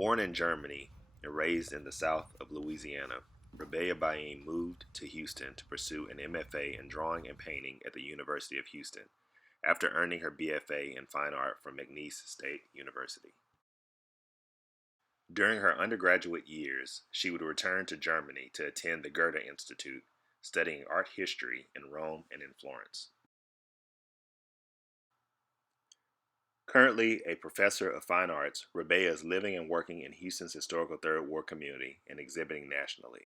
Born in Germany and raised in the south of Louisiana, Rabéa Ballin moved to Houston to pursue an MFA in drawing and painting at the University of Houston, after earning her BFA in fine art from McNeese State University. During her undergraduate years, she would return to Germany to attend the Goethe Institute, studying art history in Rome and in Florence. Currently a professor of fine arts, Rabéa is living and working in Houston's historical Third Ward community and exhibiting nationally.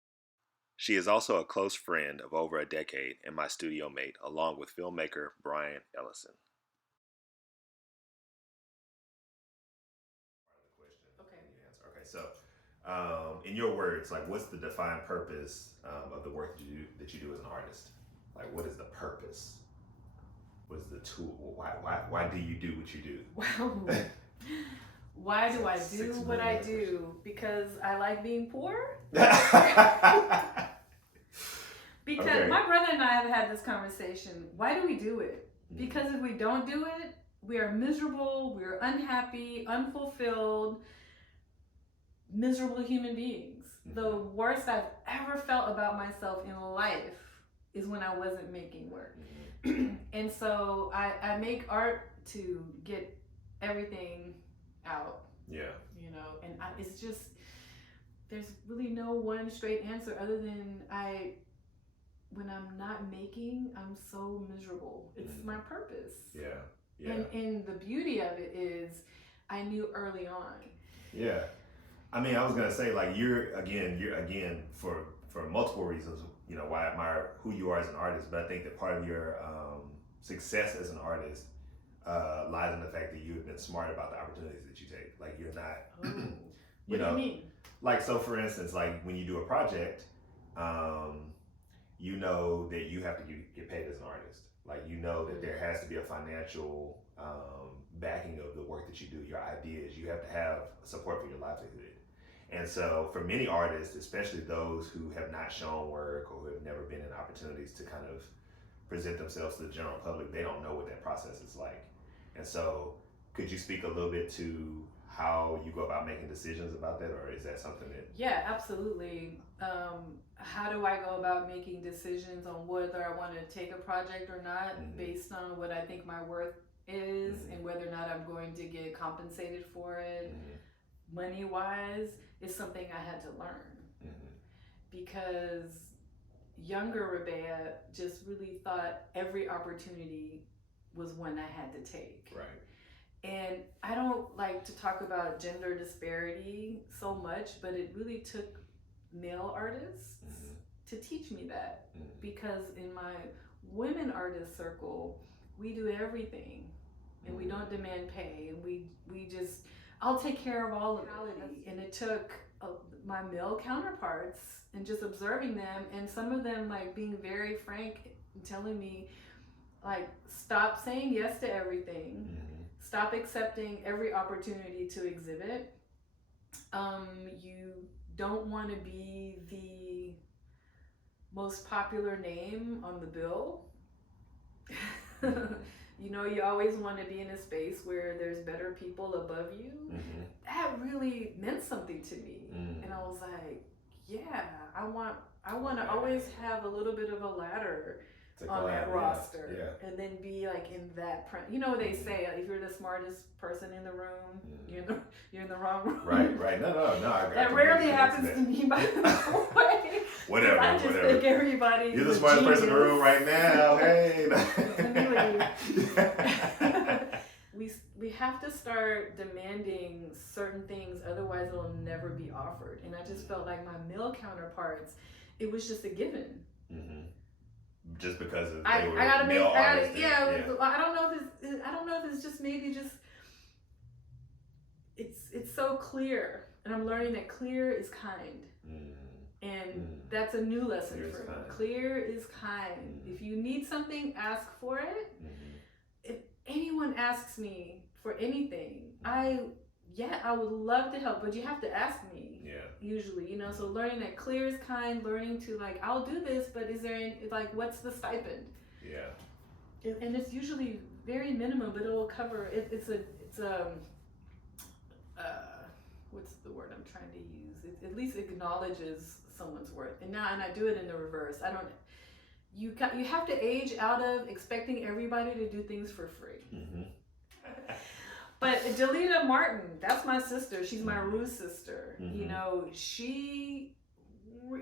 She is also a close friend of over a decade and my studio mate, along with filmmaker Brian Ellison. Okay, so in your words, like, what's the defined purpose of the work that you do as an artist? Like, what is the purpose? What is the tool? Why do you do what you do? Well, why do I do what I do? Because I like being poor? Because okay. My brother and I have had this conversation. Why do we do it? Because if we don't do it, we are miserable, we are unhappy, unfulfilled, miserable human beings. The worst I've ever felt about myself in life is when I wasn't making work. And so I make art to get everything out. Yeah. You know, and it's just, there's really no one straight answer other than when I'm not making, I'm so miserable. It's my purpose. Yeah. Yeah. And the beauty of it is I knew early on. Yeah. I mean, I was gonna say, like, you're again for multiple reasons, you know, why I admire who you are as an artist, but I think that part of your success as an artist lies in the fact that you have been smart about the opportunities that you take. Like, you're not, What do you mean? Like, so for instance, like when you do a project, you know that you have to get paid as an artist. Like, you know that there has to be a financial backing of the work that you do, your ideas. You have to have support for your livelihood. And so for many artists, especially those who have not shown work or who have never been in opportunities to kind of present themselves to the general public, they don't know what that process is like. And so could you speak a little bit to how you go about making decisions about that, or is that something that... Yeah, absolutely. How do I go about making decisions on whether I want to take a project or not, based on what I think my worth is, and whether or not I'm going to get compensated for it, money-wise, is something I had to learn. Because younger Rabéa just really thought every opportunity was one I had to take. Right. And I don't like to talk about gender disparity so much, but it really took male artists to teach me that. Because in my women artist circle, we do everything and we don't demand pay, and we just, I'll take care of all of it. And it took my male counterparts and just observing them, and some of them like being very frank and telling me, like, stop saying yes to everything. Stop accepting every opportunity to exhibit. You don't want to be the most popular name on the bill. You know, you always want to be in a space where there's better people above you. That really meant something to me. And I was like, yeah, I want to always have a little bit of a ladder on that roster, and then be like in that you know, they say if you're the smartest person in the room, you're in the wrong room. Right. No. That rarely happens to me, by the way. Whatever. I just think everybody. You're the smartest person in the room right now. Hey. We have to start demanding certain things, otherwise it'll never be offered. And I just felt like my male counterparts, it was just a given. Just because of they were male artists. I don't know if it's just maybe just it's so clear, and I'm learning that clear is kind. And that's a new lesson for me. Clear is kind. If you need something, ask for it. If anyone asks me for anything, I would love to help, but you have to ask me. Usually, you know, so learning that clear is kind, learning to, like, I'll do this, but is there any, like, what's the stipend? And it's usually very minimum, but it'll cover it. It's a what's the word I'm trying to use? It at least acknowledges someone's worth. And I do it in the reverse. I don't. You have to age out of expecting everybody to do things for free. Mm-hmm. But Delita Martin, that's my sister. She's my Rue sister. Mm-hmm. You know,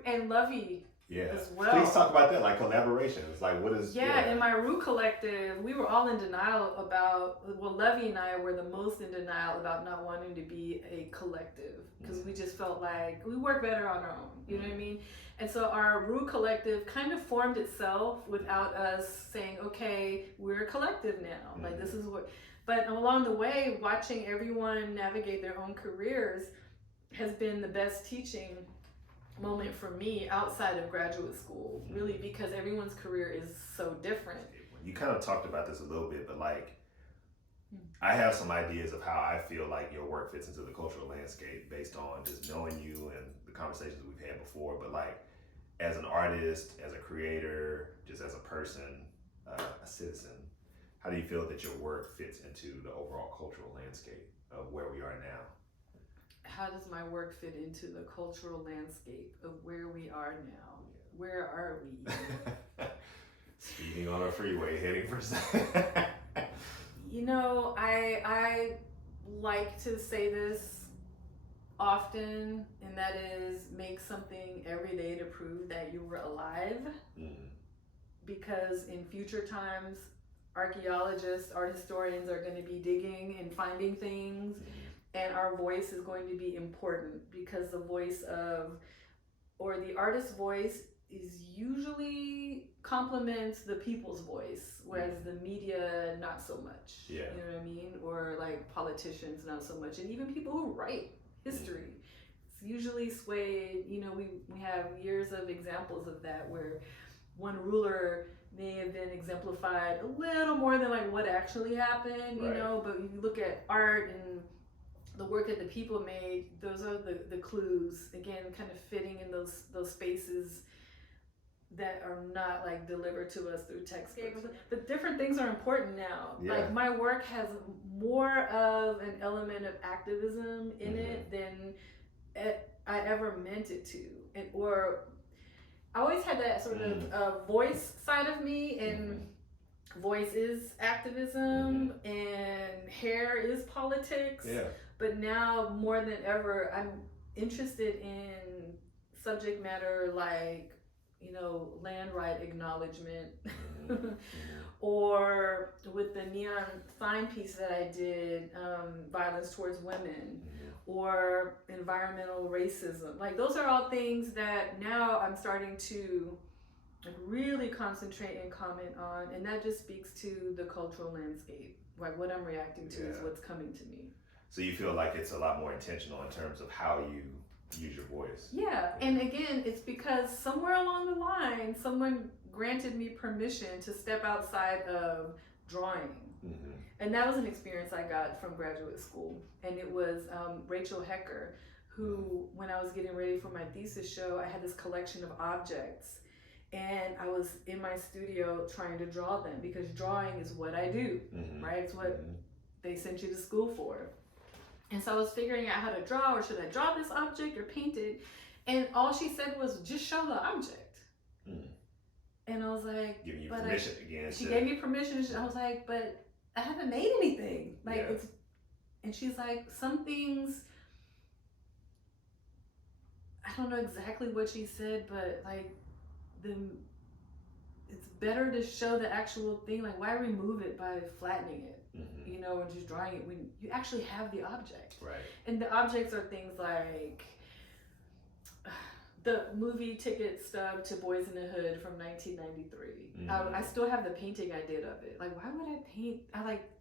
and Lovey as well. Please talk about that, like collaborations. Like what is... Yeah, in my Rue collective, we were all in denial about, well, Lovey and I were the most in denial about not wanting to be a collective because we just felt like we work better on our own. You know what I mean? And so our Rue collective kind of formed itself without us saying, okay, we're a collective now. Like this is what... But along the way, watching everyone navigate their own careers has been the best teaching moment for me outside of graduate school, really, because everyone's career is so different. You kind of talked about this a little bit, but like, I have some ideas of how I feel like your work fits into the cultural landscape based on just knowing you and the conversations we've had before. But like, as an artist, as a creator, just as a person, a citizen, how do you feel that your work fits into the overall cultural landscape of where we are now? How does my work fit into the cultural landscape of where we are now? Where are we? Speeding on a freeway, heading for... You know, I like to say this often, and that is make something every day to prove that you were alive. Because in future times, archaeologists, art historians are going to be digging and finding things, and our voice is going to be important because the voice of, or the artist's voice is usually complements the people's voice, whereas the media, not so much. Yeah. You know what I mean? Or like politicians, not so much. And even people who write history, it's usually swayed. You know, we have years of examples of that where one ruler may have been exemplified a little more than like what actually happened, you know, but if you look at art and the work that the people made, those are the clues, again, kind of fitting in those spaces that are not like delivered to us through textbooks. But different things are important now. Like my work has more of an element of activism in it than I ever meant it to. Or I always had that sort of voice side of me, and voice is activism, and hair is politics. Yeah. But now more than ever, I'm interested in subject matter like, you know, land right acknowledgement, or with the neon sign piece that I did, violence towards women, or environmental racism. Like those are all things that now I'm starting to like really concentrate and comment on, and that just speaks to the cultural landscape. Like what I'm reacting to is what's coming to me. So you feel like it's a lot more intentional in terms of how you use your voice. Yeah, and again, it's because somewhere along the line, someone granted me permission to step outside of drawing. And that was an experience I got from graduate school. And it was Rachel Hecker, who, when I was getting ready for my thesis show, I had this collection of objects. And I was in my studio trying to draw them because drawing is what I do, right? It's what they sent you to school for. And so I was figuring out how to draw, or should I draw this object or paint it? And all she said was, just show the object. And I was like, giving you permission again. She gave me permission. I was like, but I haven't made anything. Like it's, and she's like, some things, I don't know exactly what she said, but like it's better to show the actual thing. Like why remove it by flattening it? You know, and just drawing it when you actually have the object. Right. And the objects are things like the movie ticket stub to Boys in the Hood from 1993. I still have the painting I did of it. Like, why would I paint?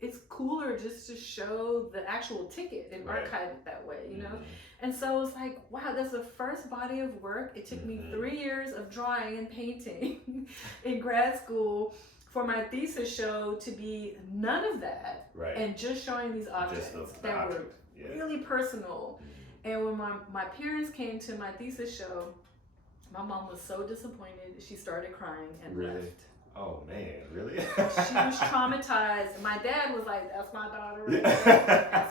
It's cooler just to show the actual ticket and archive it that way, you know? And so it's like, wow, that's the first body of work. It took me 3 years of drawing and painting in grad school for my thesis show to be none of that, and just showing these objects that were really personal. And when my parents came to my thesis show, my mom was so disappointed. She started crying and left. Oh man, really? She was traumatized. And my dad was like, "That's my daughter. Right Yeah.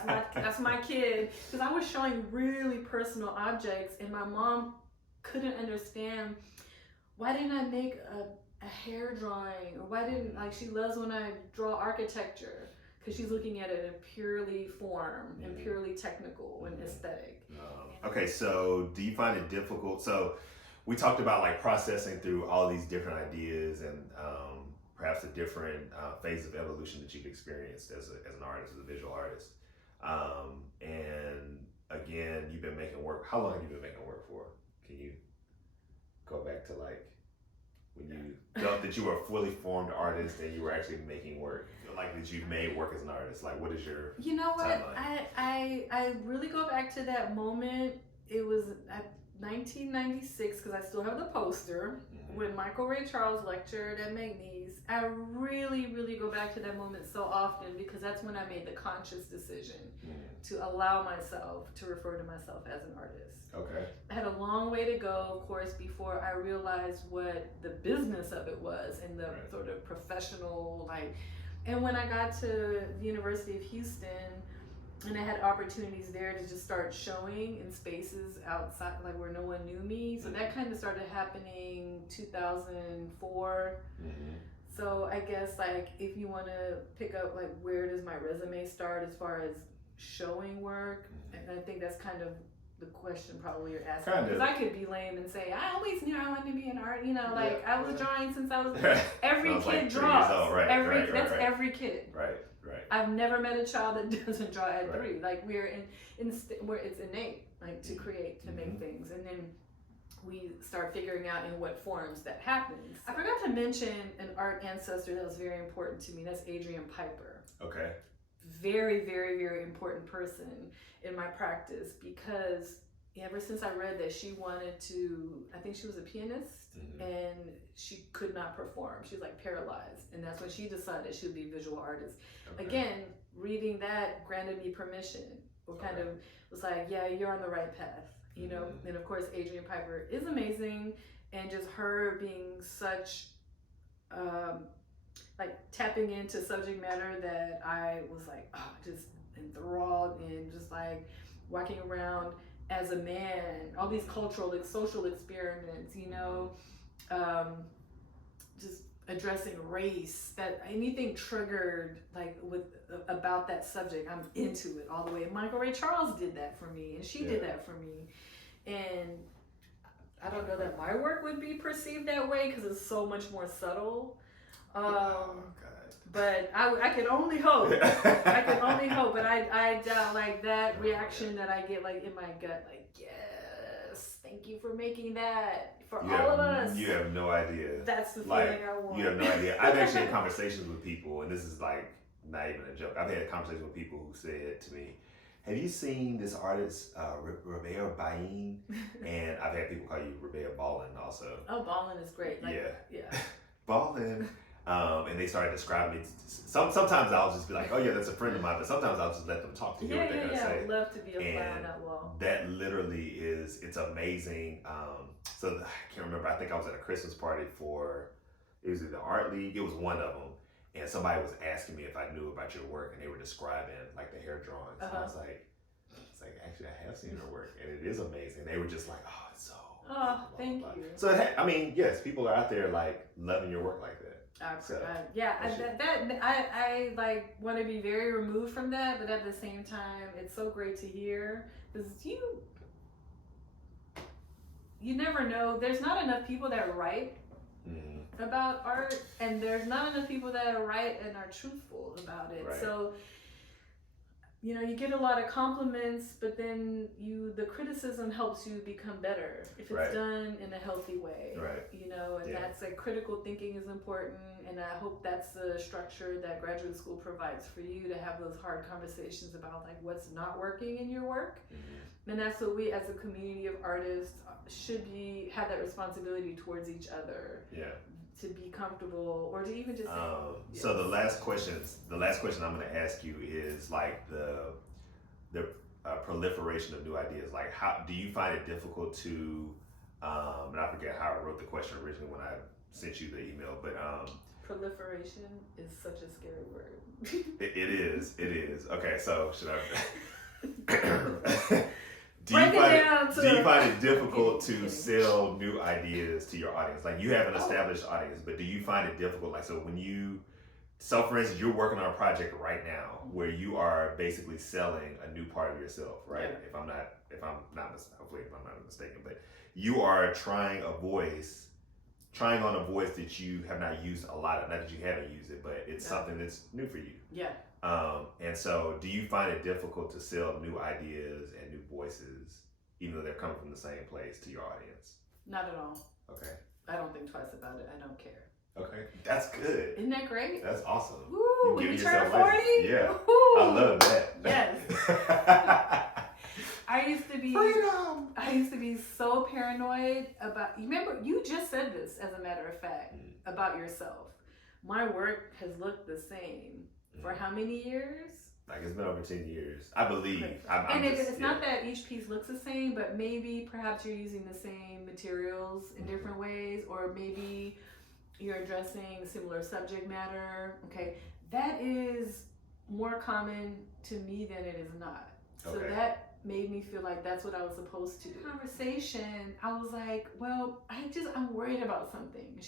there. That's my kid." Because I was showing really personal objects, and my mom couldn't understand why didn't I make a hair drawing, or why didn't like she loves when I draw architecture because she's looking at it in purely form and purely technical and aesthetic. Okay, so do you find it difficult? So we talked about like processing through all these different ideas and perhaps a different phase of evolution that you've experienced as an artist, as a visual artist. And again, you've been making work. How long have you been making work for? Can you go back to like when you felt that you were a fully formed artist and you were actually making work? Like that you made work as an artist. Like what is your You know what? timeline? I really go back to that moment. It was at 1996 because I still have the poster when Michael Ray Charles lectured at McNeese. I really go back to that moment so often because that's when I made the conscious decision to allow myself to refer to myself as an artist. Okay. I had a long way to go, of course, before I realized what the business of it was and the sort of professional like. And when I got to the University of Houston, and I had opportunities there to just start showing in spaces outside, like where no one knew me. So that kind of started happening 2004. So I guess like if you want to pick up like where does my resume start as far as showing work, and I think that's kind of the question probably you're asking, because I could be lame and say I always knew I wanted to be an art, like I was drawing since I was every kid like draws. That's every kid. Right. I've never met a child that doesn't draw at 3. Like we're where it's innate, like to create, to make things, and then we start figuring out in what forms that happens. I forgot to mention an art ancestor that was very important to me. That's Adrian Piper. Okay. Very important person in my practice because ever since I read that she wanted to, I think she was a pianist and she could not perform. She was like paralyzed, and that's when she decided she would be a visual artist. Okay. Again, reading that granted me permission, or kind of was like, yeah, you're on the right path, And of course, Adrian Piper is amazing, and just her being such, like tapping into subject matter that I was like, just enthralled in, just like walking around as a man, all these cultural, like social experiments, just addressing race, that anything triggered like with about that subject, I'm into it all the way. And Michael Ray Charles did that for me, and she did that for me. And I don't know that my work would be perceived that way because it's so much more subtle. But I can only hope. I can only hope. But I doubt like that reaction that I get like in my gut, like, yes, thank you for making that for all of us. You have no idea. That's the feeling I want. You have no idea. I've actually had conversations with people, and this is like not even a joke. I've had conversations with people who said to me, have you seen this artist, Rabéa Ballin? And I've had people call you Rabéa Ballin also. Oh, Ballin is great. Like, yeah. Ballin. And they started describing me. Sometimes I'll just be like, oh yeah, that's a friend of mine. But sometimes I'll just let them talk to hear what they're going to say. I'd love to be a fly on that wall. That literally it's amazing. So I can't remember. I think I was at a Christmas party for, it was either Art League. It was one of them. And somebody was asking me if I knew about your work, and they were describing like the hair drawings. I was like, actually I have seen your work, and it is amazing. They were just like, oh, it's so. Oh, thank you. So I mean, yes, people are out there like loving your work like that. I like want to be very removed from that, but at the same time, it's so great to hear because you never know. There's not enough people that write about art, and there's not enough people that write and are truthful about it. Right. So you get a lot of compliments, but then the criticism helps you become better if it's done in a healthy way. Right. And that's like critical thinking is important, and I hope that's the structure that graduate school provides for you to have those hard conversations about like what's not working in your work. And that's what we as a community of artists should have that responsibility towards each other. Yeah. To be comfortable, or to even just say, yes. So the last question I'm going to ask you is like the proliferation of new ideas. Like, how do you find it difficult to? And I forget how I wrote the question originally when I sent you the email, but proliferation is such a scary word. It is. Okay, so should I? Do you find it difficult to sell new ideas to your audience? Like, you have an established audience, but do you find it difficult? Like, so when you, so for instance, you're working on a project right now where you are basically selling a new part of yourself, right? Yeah. If I'm not mistaken, but you are trying on a voice that you have not used a lot of, not that you haven't used it, but it's something that's new for you. Yeah. And so do you find it difficult to sell new ideas and new voices, even though they're coming from the same place, to your audience? Not at all. Okay. I don't think twice about it. I don't care. Okay. That's good. Isn't that great? That's awesome. Woo, when you turn 40? Yeah. Woo. I love that. Yes. I used to be so paranoid about, remember, you just said this, as a matter of fact, about yourself. My work has looked the same for how many years? Like, it's been over 10 years, I believe. Okay. It's not that each piece looks the same, but maybe perhaps you're using the same materials in different ways, or maybe you're addressing a similar subject matter. Okay, that is more common to me than it is not. So that made me feel like that's what I was supposed to do. Conversation, I was like, well, I'm worried about something.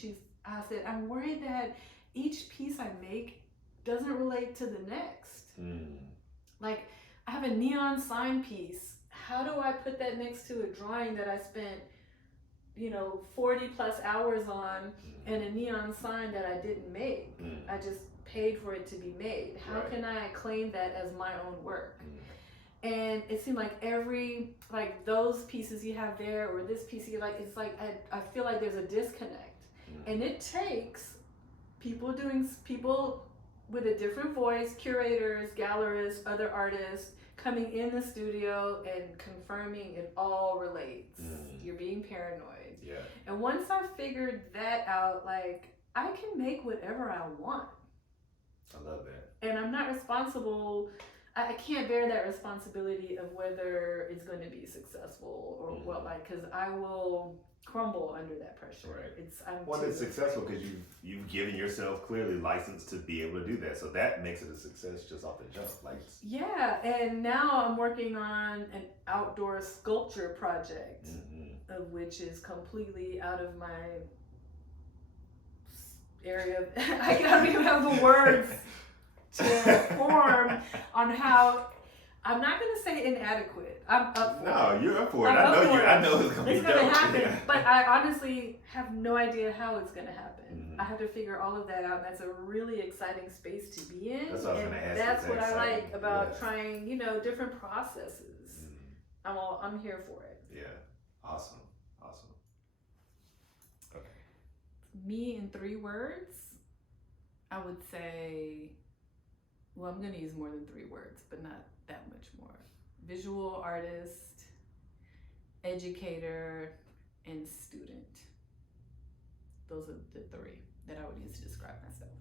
I said, I'm worried that each piece I make doesn't relate to the next. Like, I have a neon sign piece. How do I put that next to a drawing that I spent, 40 plus hours on, and a neon sign that I didn't make? I just paid for it to be made. How can I claim that as my own work? And it seemed like those pieces you have there, or this piece you like, it's like I feel like there's a disconnect. And it takes people with a different voice, curators, gallerists, other artists, coming in the studio and confirming it all relates. You're being paranoid. Yeah. And once I figured that out, like, I can make whatever I want. I love that. And I'm not responsible. I can't bear that responsibility of whether it's going to be successful or what, because I will crumble under that pressure. Right. It's successful because you've given yourself clearly license to be able to do that. So that makes it a success just off the jump. Yeah, and now I'm working on an outdoor sculpture project, of which is completely out of my area. I don't even have the words to form on how. I'm not going to say inadequate. I'm up for it. No, you're up for it. I know it's going to be dope. Happen. Yeah. But I honestly have no idea how it's going to happen. I have to figure all of that out. And that's a really exciting space to be in. That's what I was going to ask. That's what I like about trying, different processes. I'm here for it. Yeah. Awesome. Okay. Me in 3 words, I would say, well, I'm going to use more than 3 words, but not that much more. Visual artist, educator, and student. Those are the 3 that I would use to describe myself.